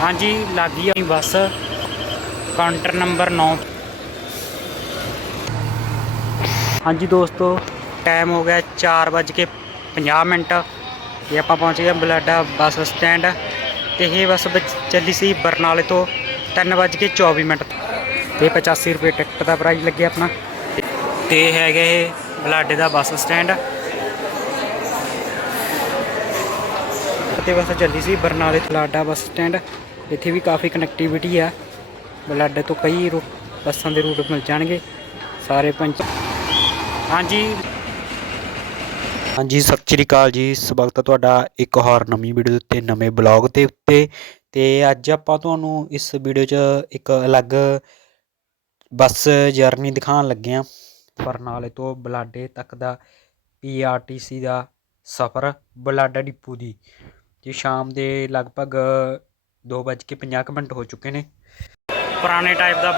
ਹਾਂਜੀ, ਲੱਗੀ ਆ ਬੱਸ। ਕਾਊਂਟਰ ਨੰਬਰ 9 ਹਾਂਜੀ ਦੋਸਤੋ ਟਾਈਮ ਹੋ ਗਿਆ 4:50 ਮਿੰਟ। ਤੇ ਆਪਾਂ ਪਹੁੰਚ ਗਏ ਬਲਾਡਾ ਬੱਸ ਸਟੈਂਡ ਤੇ ਇਹ ਬੱਸ ਬੱਚ- ਚੱਲੀ ਸੀ ਬਰਨਾਲੇ ਤੋਂ 3:24 ਮਿੰਟ। ਤੇ 85 ਰੁਪਏ ਟਿਕਟ ਦਾ ਪ੍ਰਾਈਸ ਲੱਗਿਆ ਆਪਣਾ। ਤੇ ਹੈਗਾ ਇਹ ਬਲਾਡੇ ਦਾ ਬੱਸ ਸਟੈਂਡ ਤੇ ਬੱਸ ਚੱਲੀ ਸੀ ਬਰਨਾਲੇ ਤੋਂ ਬਲਾਡਾ ਬੱਸ ਸਟੈਂਡ ਇੱਥੇ ਵੀ ਕਾਫੀ ਕਨੈਕਟੀਵਿਟੀ ਆ। ਬਲਾਡੇ ਤੋਂ ਕਈ ਰੂ- ਬੱਸਾਂ ਦੇ ਰੂਟ ਮਿਲ ਜਾਣਗੇ। ਸਾਰੇ ਪੰਚ ਹਾਂਜੀ। ਹਾਂਜੀ, ਸਤਿ ਸ਼੍ਰੀ ਅਕਾਲ ਜੀ। ਸਵਾਗਤ ਹੈ ਤੁਹਾਡਾ ਇੱਕ ਹੋਰ ਨਵੀਂ ਵੀਡੀਓ ਦੇ ਉੱਤੇ, ਨਵੇਂ ਬਲੌਗ ਦੇ ਉੱਤੇ। ਤੇ ਅੱਜ ਆਪਾਂ ਤੁਹਾਨੂੰ ਇਸ ਵੀਡੀਓ 'ਚ ਇੱਕ ਅਲੱਗ ਬੱਸ ਜਰਨੀ ਦਿਖਾਉਣ ਲੱਗੇ ਹਾਂ। ਬਰਨਾਲੇ ਤੋਂ ਬਲਾਡੇ ਤੱਕ ਦਾ ਪੀਆਰਟੀਸੀ ਦਾ ਸਫ਼ਰ ਬਲਾਡਾ ਡਿਪੂ ਦੀ। ਜੀ ਸ਼ਾਮ ਦੇ ਲਗਭਗ 2:50 ਮਿੰਟ ਹੋ ਚੁੱਕੇ ਨੇ। ਪੁਰਾਣੇ ਟਾਈਪ ਦਾ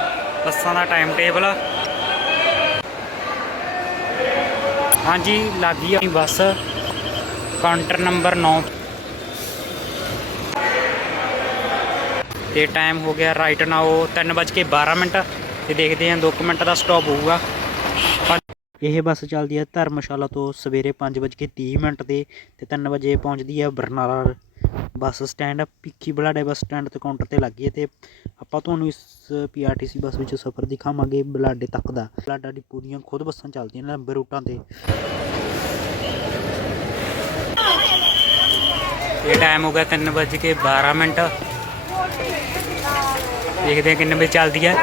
ਬੱਸਾਂ ਦਾ ਟਾਈਮ ਟੇਬਲ ਹਾਂਜੀ, ਲੱਗੀ ਆ ਬੱਸ। ਕਾਊਂਟਰ ਨੰਬਰ 9 ਤੇ ਟਾਈਮ ਹੋ ਗਿਆ ਰਾਈਟ ਨਾਓ 3:12 ਮਿੰਟ। ਤੇ ਦੇਖਦੇ ਹਾਂ 2 ਮਿੰਟ ਦਾ ਸਟਾਪ ਹੋਊਗਾ। ਇਹ ਬੱਸ ਚੱਲਦੀ ਹੈ ਧਰਮਸ਼ਾਲਾ ਤੋਂ ਸਵੇਰੇ 5:30 ਮਿੰਟ ਤੇ ਤੇ 3 ਵਜੇ ਪਹੁੰਚਦੀ ਹੈ Barnala bus stand, Bhikhi Balade bus stand ਤੇ ਕਾਊਂਟਰ ਤੇ ਲੱਗੀ ਹੈ ਤੇ ਆਪਾਂ ਤੁਹਾਨੂੰ ਇਸ ਪੀਆਰਟੀਸੀ ਬੱਸ ਵਿੱਚ ਸਫ਼ਰ ਦਿਖਾਵਾਂਗੇ ਬਲਾਡੇ ਤੱਕ ਦਾ। ਬਲਾਡਾ ਡਿਪੂ ਦੀਆਂ ਖੁਦ ਬੱਸਾਂ ਚੱਲਦੀਆਂ ਨੇ ਲੰਬੇ ਰੂਟਾਂ ਤੇ। ਇਹ ਟਾਈਮ ਹੋ ਗਿਆ 3:12 ਮਿੰਟ। ਦੇਖਦੇ ਹਾਂ ਕਿੰਨੇ ਵਜੇ ਚੱਲਦੀ ਹੈ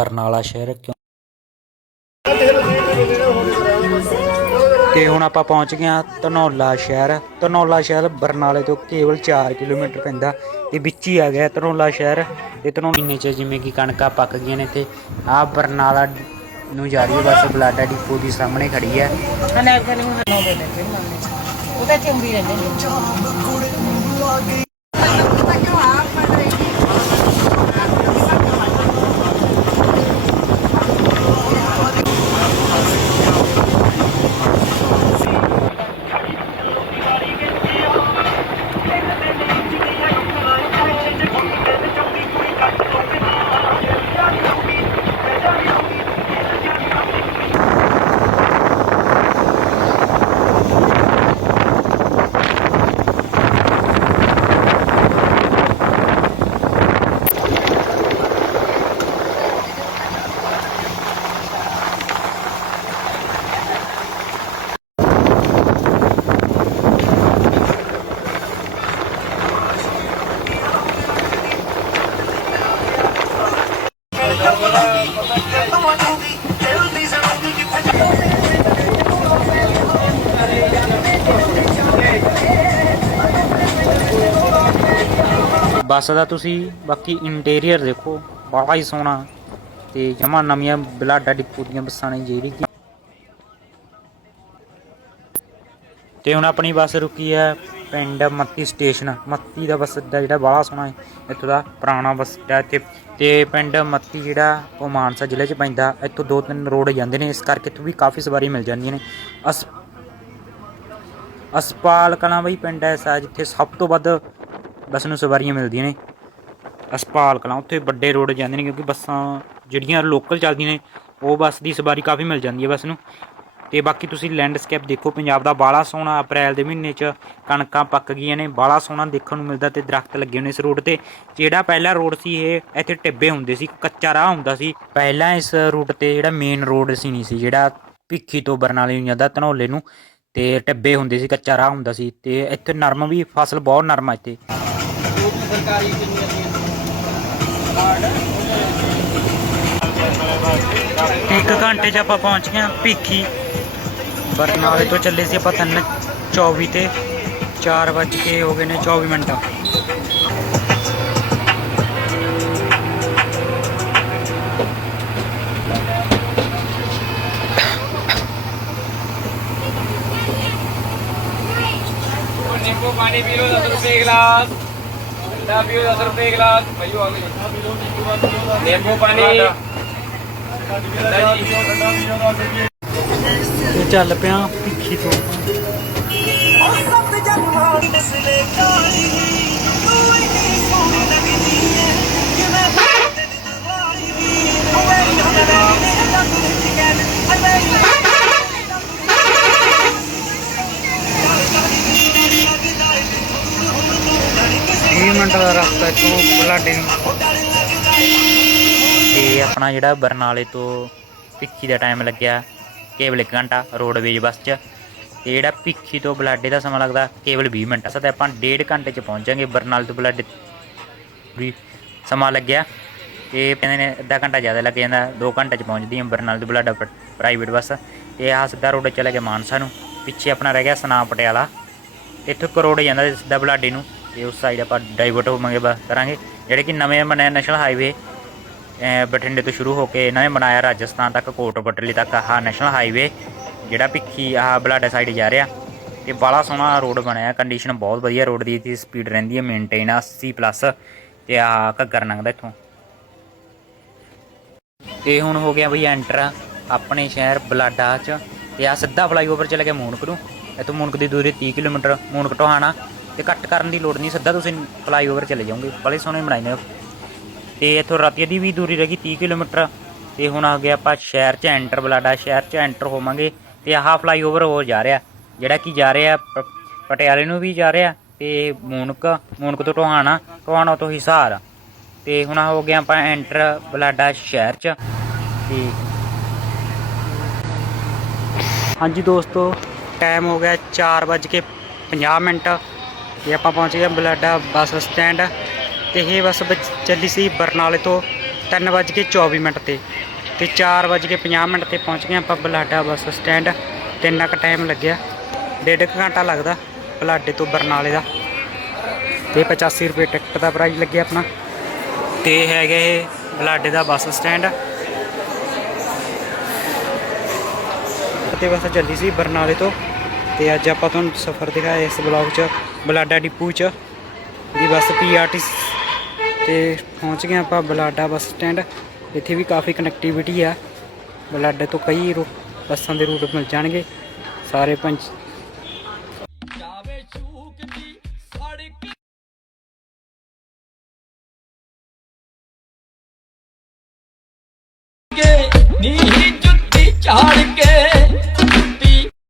ਬਰਨਾਲਾ ਸ਼ਹਿਰ ਕਿਉਂ? ਤੇ ਹੁਣ ਆਪਾਂ ਪਹੁੰਚ ਗਏ ਹਾਂ ਧਨੌਲਾ ਸ਼ਹਿਰ। ਧਨੌਲਾ ਸ਼ਹਿਰ ਬਰਨਾਲੇ ਤੋਂ ਕੇਵਲ 4 ਕਿਲੋਮੀਟਰ ਪੈਂਦਾ। ਤੇ ਵਿੱਚ ਹੀ ਆ ਗਿਆ ਧਨੌਲਾ ਸ਼ਹਿਰ। ਤੇ ਧਨੌਲੇ ਨੀਚੇ ਜਿਵੇਂ ਕਿ ਕਣਕਾਂ ਪੱਕ ਗਈਆਂ ਨੇ ਤੇ ਆਹ ਬਰਨਾਲਾ ਨੂੰ ਜਾ ਰਹੀ ਹੈ ਬੱਸ ਬਲਾਡਾ ਡਿਪੋ ਦੀ ਸਾਹਮਣੇ ਖੜੀ ਹੈ। ਉਹਦੇ ਚੁੰਬੀ ਰਹਿੰਦੇ ਬੱਸ ਦਾ ਤੁਸੀਂ ਬਾਕੀ ਇੰਟੀਰੀਅਰ ਦੇਖੋ ਬੜਾ ਹੀ ਸੋਹਣਾ। ਤੇ ਜਮਾ ਨਵੀਆਂ ਬਲਾਡਾ ਡਿਪੂ ਦੀਆਂ ਬੱਸਾਂ ਨੇ ਜਿਹੜੀ ਕਿ ਤੇ ਹੁਣ ਆਪਣੀ ਬੱਸ ਰੁਕੀ ਹੈ ਪਿੰਡ ਮੱਤੀ ਸਟੇਸ਼ਨ ਮੱਤੀ ਦਾ ਬੱਸ ਅੱਡਾ ਜਿਹੜਾ ਬੜਾ ਸੋਹਣਾ ਹੈ, ਇੱਥੋਂ ਦਾ ਪੁਰਾਣਾ ਬੱਸ ਅੱਡਾ ਇੱਥੇ। ਤੇ ਪਿੰਡ ਮੱਤੀ ਜਿਹੜਾ ਉਹ ਮਾਨਸਾ ਜ਼ਿਲ੍ਹੇ 'ਚ ਪੈਂਦਾ, ਇੱਥੋਂ ਦੋ ਤਿੰਨ ਰੋਡ ਜਾਂਦੇ ਨੇ, ਇਸ ਕਰਕੇ ਇੱਥੋਂ ਵੀ ਕਾਫੀ ਸਵਾਰੀ ਮਿਲ ਜਾਂਦੀਆਂ ਨੇ। ਅਸ ਅਸਪਾਲ ਕਲਾਂ ਬਈ ਪਿੰਡ ਐਸਾ ਜਿੱਥੇ ਸਭ ਤੋਂ ਵੱਧ ਬੱਸ ਨੂੰ ਸਵਾਰੀਆਂ ਮਿਲਦੀਆਂ ਨੇ। ਅਸਪਾਲ ਕਲਾਂ ਉੱਥੇ ਵੱਡੇ ਰੋਡ ਜਾਂਦੇ ਨੇ ਕਿਉਂਕਿ ਬੱਸਾਂ ਜਿਹੜੀਆਂ ਲੋਕਲ ਚੱਲਦੀਆਂ ਨੇ, ਉਹ ਬੱਸ ਦੀ ਸਵਾਰੀ ਕਾਫੀ ਮਿਲ ਜਾਂਦੀ ਹੈ ਬੱਸ ਨੂੰ। ਤੇ ਬਾਕੀ ਤੁਸੀਂ ਲੈਂਡਸਕੇਪ ਦੇਖੋ, ਪੰਜਾਬ ਦਾ ਬਾਲਾ ਸੋਹਣਾ ਅਪ੍ਰੈਲ ਦੇ ਮਹੀਨੇ 'ਚ ਕਣਕਾਂ ਪੱਕ ਗਈਆਂ ਨੇ ਬਾਲਾ ਸੋਹਣਾ ਦੇਖਣ ਨੂੰ ਮਿਲਦਾ ਤੇ ਦਰਖਤ ਲੱਗੇ ਹੋਏ ਨੇ ਇਸ ਰੋਡ ਤੇ। ਜਿਹੜਾ ਪਹਿਲਾ ਰੋਡ ਸੀ ਇਹ, ਇੱਥੇ ਟਿੱਬੇ ਹੁੰਦੇ ਸੀ, ਕੱਚਾ ਰਾਹ ਹੁੰਦਾ ਸੀ। ਪਹਿਲਾਂ ਇਸ ਰੂਟ ਤੇ ਜਿਹੜਾ ਮੇਨ ਰੋਡ ਸੀ ਨਹੀਂ ਸੀ, ਜਿਹੜਾ ਭਿੱਖੀ ਤੋਂ ਬਰਨਾਲੇ ਨੂੰ ਜਾਂਦਾ ਧਨੌਲੇ ਨੂੰ, ਤੇ ਟਿੱਬੇ ਹੁੰਦੇ ਸੀ, ਕੱਚਾ ਰਾਹ ਹੁੰਦਾ ਸੀ। ਤੇ ਇੱਥੇ ਨਰਮ ਵੀ, ਫਸਲ ਬਹੁਤ ਨਰਮ ਆ ਇੱਥੇ। ਇੱਕ ਘੰਟੇ 'ਚ ਆਪਾਂ ਪਹੁੰਚ ਗਏ ਹਾਂ ਭੀਖੀ। ਬਰਨਾਲੇ ਤੋਂ ਚੱਲੇ ਸੀ ਆਪਾਂ 3 24 ਤੇ 4 ਵਜ ਕੇ ਹੋ ਗਏ ਨੇ 24 ਮਿੰਟ। ਪਾਣੀ ਪੀ ਲਓ 10 ਰੁਪਏ ਗਲਾਸ। ઠંડા પીવો દસ રૂપિયા ગ્લાસ ભાઈઓ આવે લીંબુ પાણી ਇਹ ਚੱਲ ਪਿਆ ਭਿੱਖੀ ਤੋਂ ਇੱਥੋਂ ਬਲਾਡੇ ਨੂੰ। ਤੇ ਆਪਣਾ ਜਿਹੜਾ ਬਰਨਾਲੇ ਤੋਂ ਭਿੱਖੀ ਦਾ ਟਾਈਮ ਲੱਗਿਆ, ਕੇਵਲ 1 ਘੰਟਾ ਰੋਡਵੇਜ ਬੱਸ 'ਚ। ਤੇ ਜਿਹੜਾ ਭਿੱਖੀ ਤੋਂ ਬੁਲਾਡੇ ਦਾ ਸਮਾਂ ਲੱਗਦਾ, ਕੇਵਲ 20 ਮਿੰਟ। ਅਸਾਂ ਤੇ ਆਪਾਂ ਡੇਢ ਘੰਟੇ 'ਚ ਪਹੁੰਚਾਂਗੇ ਬਰਨਾਲੇ ਤੋਂ ਬੁਲਾਡੇ ਵੀ ਸਮਾਂ ਲੱਗਿਆ। ਤੇ ਕਹਿੰਦੇ ਨੇ ਅੱਧਾ ਘੰਟਾ ਜ਼ਿਆਦਾ ਲੱਗ ਜਾਂਦਾ 2 ਘੰਟੇ 'ਚ ਪਹੁੰਚਦੀ ਹਾਂ ਬਰਨਾਲੇ ਤੋਂ ਬੁਲਾਡਾ ਪ੍ਰਾਈਵੇਟ ਬੱਸ ਤੇ ਆਹ ਸਿੱਧਾ ਰੋਡ ਚਲੇ ਗਿਆ ਮਾਨਸਾ ਨੂੰ। ਪਿੱਛੇ ਆਪਣਾ ਰਹਿ ਗਿਆ ਸਨਾਮ ਪਟਿਆਲਾ। ਇੱਥੋਂ ਕਰੋੜ ਜਾਂਦਾ ਸਿੱਧਾ ਬਲਾਡੇ ਨੂੰ। ਤੇ ਉਸ ਸਾਈਡ ਆਪਾਂ ਡਾਈਵਰਟ ਹੋਵਾਂਗੇ ਬਸ ਕਰਾਂਗੇ। ਜਿਹੜੇ ਕਿ ਨਵੇਂ ਬਣਿਆ ਨੈਸ਼ਨਲ ਹਾਈਵੇ ਬਠਿੰਡੇ ਤੋਂ ਸ਼ੁਰੂ ਹੋ ਕੇ ਇਹਨਾਂ ਨੇ ਬਣਾਇਆ ਰਾਜਸਥਾਨ ਤੱਕ ਕੋਟਪਟਲੀ ਤੱਕ ਆਹ ਨੈਸ਼ਨਲ ਹਾਈਵੇ ਜਿਹੜਾ ਭਿੱਖੀ ਆਹ ਬਲਾਡਾ ਸਾਈਡ ਜਾ ਰਿਹਾ। ਤੇ ਬੜਾ ਸੋਹਣਾ ਰੋਡ ਬਣਿਆ ਕੰਡੀਸ਼ਨ ਬਹੁਤ ਵਧੀਆ ਰੋਡ ਦੀ ਦੀ ਸਪੀਡ ਰਹਿੰਦੀ ਹੈ ਮੇਨਟੇਨ 80 ਪਲੱਸ ਤੇ ਆਹ ਘੱਗਰ ਲੰਘਦਾ ਇੱਥੋਂ। ਤੇ ਹੁਣ ਹੋ ਗਿਆ ਬਈ ਐਂਟਰ ਆਪਣੇ ਸ਼ਹਿਰ ਬਲਾਡਾ ਚ। ਤੇ ਆ ਸਿੱਧਾ ਫਲਾਈਓਵਰ ਚਲੇ ਗਿਆ ਮੂਨਕ ਨੂੰ। ਇੱਥੋਂ ਮੂਨਕ ਦੀ ਦੂਰੀ 30 ਕਿਲੋਮੀਟਰ ਮੂਨਕ ਟੋਹਾਣਾ ਤੇ ਕੱਟ ਕਰਨ ਦੀ ਲੋੜ ਨਹੀਂ, ਸਿੱਧਾ ਤੁਸੀਂ ਫਲਾਈਓਵਰ ਚਲੇ ਜਾਓਗੇ। ਬੜੇ ਸੋਹਣੇ ਬਣਾਏ ਨੇ ਉਹ। ਤੇ ਇੱਥੋਂ ਰਾਤੀਆ ਦੀ ਵੀ ਦੂਰੀ ਰਹਿ ਗਈ 30 ਕਿਲੋਮੀਟਰ। ਤੇ ਹੁਣ ਆ ਗਿਆ ਆਪਾਂ ਸ਼ਹਿਰ ਚ ਐਂਟਰ ਬਲਾਡਾ। ਸ਼ਹਿਰ ਚ ਐਂਟਰ ਹੋਵਾਂਗੇ। ਤੇ ਆਹ ਫਲਾਈਓਵਰ ਹੋ ਜਾ ਰਿਹਾ। ਜਿਹੜਾ ਕਿ ਜਾ ਰਿਹਾ ਪ- ਪਟਿਆਲੇ ਨੂੰ ਵੀ ਜਾ ਰਿਹਾ ਤੇ ਮੂਨਕ ਮੂਨਕ ਤੋਂ ਟੋਹਾਣਾ ਟੋਹਾਣਾ ਤੋਂ ਹਿਸਾਰ। ਤੇ ਹੁਣ ਹੋ ਗਿਆ ਆਪਾਂ ਐਂਟਰ ਬਲਾਡਾ ਸ਼ਹਿਰ ਚ। ਤੇ ਹਾਂਜੀ ਦੋਸਤੋ ਟਾਈਮ ਹੋ ਗਿਆ 4:50 ਮਿੰਟ। ਤੇ ਆਪਾਂ ਪਹੁੰਚ ਗਏ ਬਲਾਡਾ ਬੱਸ ਸਟੈਂਡ ਤੇ ਇਹ ਬੱਸ ਬੱਚ- ਚੱਲੀ ਸੀ ਬਰਨਾਲੇ ਤੋਂ 3:24 ਮਿੰਟ ਤੇ ਤੇ 4:50 ਮਿੰਟ ਤੇ ਪਹੁੰਚ ਗਏ ਆਪਾਂ ਬਲਾਡਾ ਬੱਸ ਸਟੈਂਡ। ਤਿੰਨਾ ਕੁ ਟਾਈਮ ਲੱਗਿਆ। ਡੇਢ ਕੁ ਘੰਟਾ ਲੱਗਦਾ ਬਲਾਡੇ ਤੋਂ ਬਰਨਾਲੇ ਦਾ। ਤੇ 85 ਰੁਪਏ ਟਿਕਟ ਦਾ ਪ੍ਰਾਈਸ ਲੱਗਿਆ ਆਪਣਾ। ਤੇ ਹੈਗਾ ਇਹ ਬਲਾਡੇ ਦਾ ਬੱਸ ਸਟੈਂਡ। ਤੇ ਬੱਸ ਚੱਲੀ ਸੀ ਬਰਨਾਲੇ ਤੋਂ। ਤੇ ਅੱਜ ਆਪਾਂ ਤੁਹਾਨੂੰ ਸਫ਼ਰ ਦਿਖਾਇਆ ਇਸ ਬਲੌਗ 'ਚ। ਬਲਾਡਾ ਡਿਪੂ 'ਚ। ਦੀ ਬੱਸ ਪੀਆਰਟੀ ਤੇ ਪਹੁੰਚ ਗਏ ਆਪਾਂ ਬਲਾਡਾ ਬੱਸ ਸਟੈਂਡ। ਇੱਥੇ ਵੀ ਕਾਫੀ ਕਨੈਕਟੀਵਿਟੀ ਆ। ਬਲਾਡੇ ਤੋਂ ਕਈ ਰੂ- ਬੱਸਾਂ ਦੇ ਰੂਟ ਮਿਲ ਜਾਣਗੇ। ਸਾਰੇ ਪੰਜ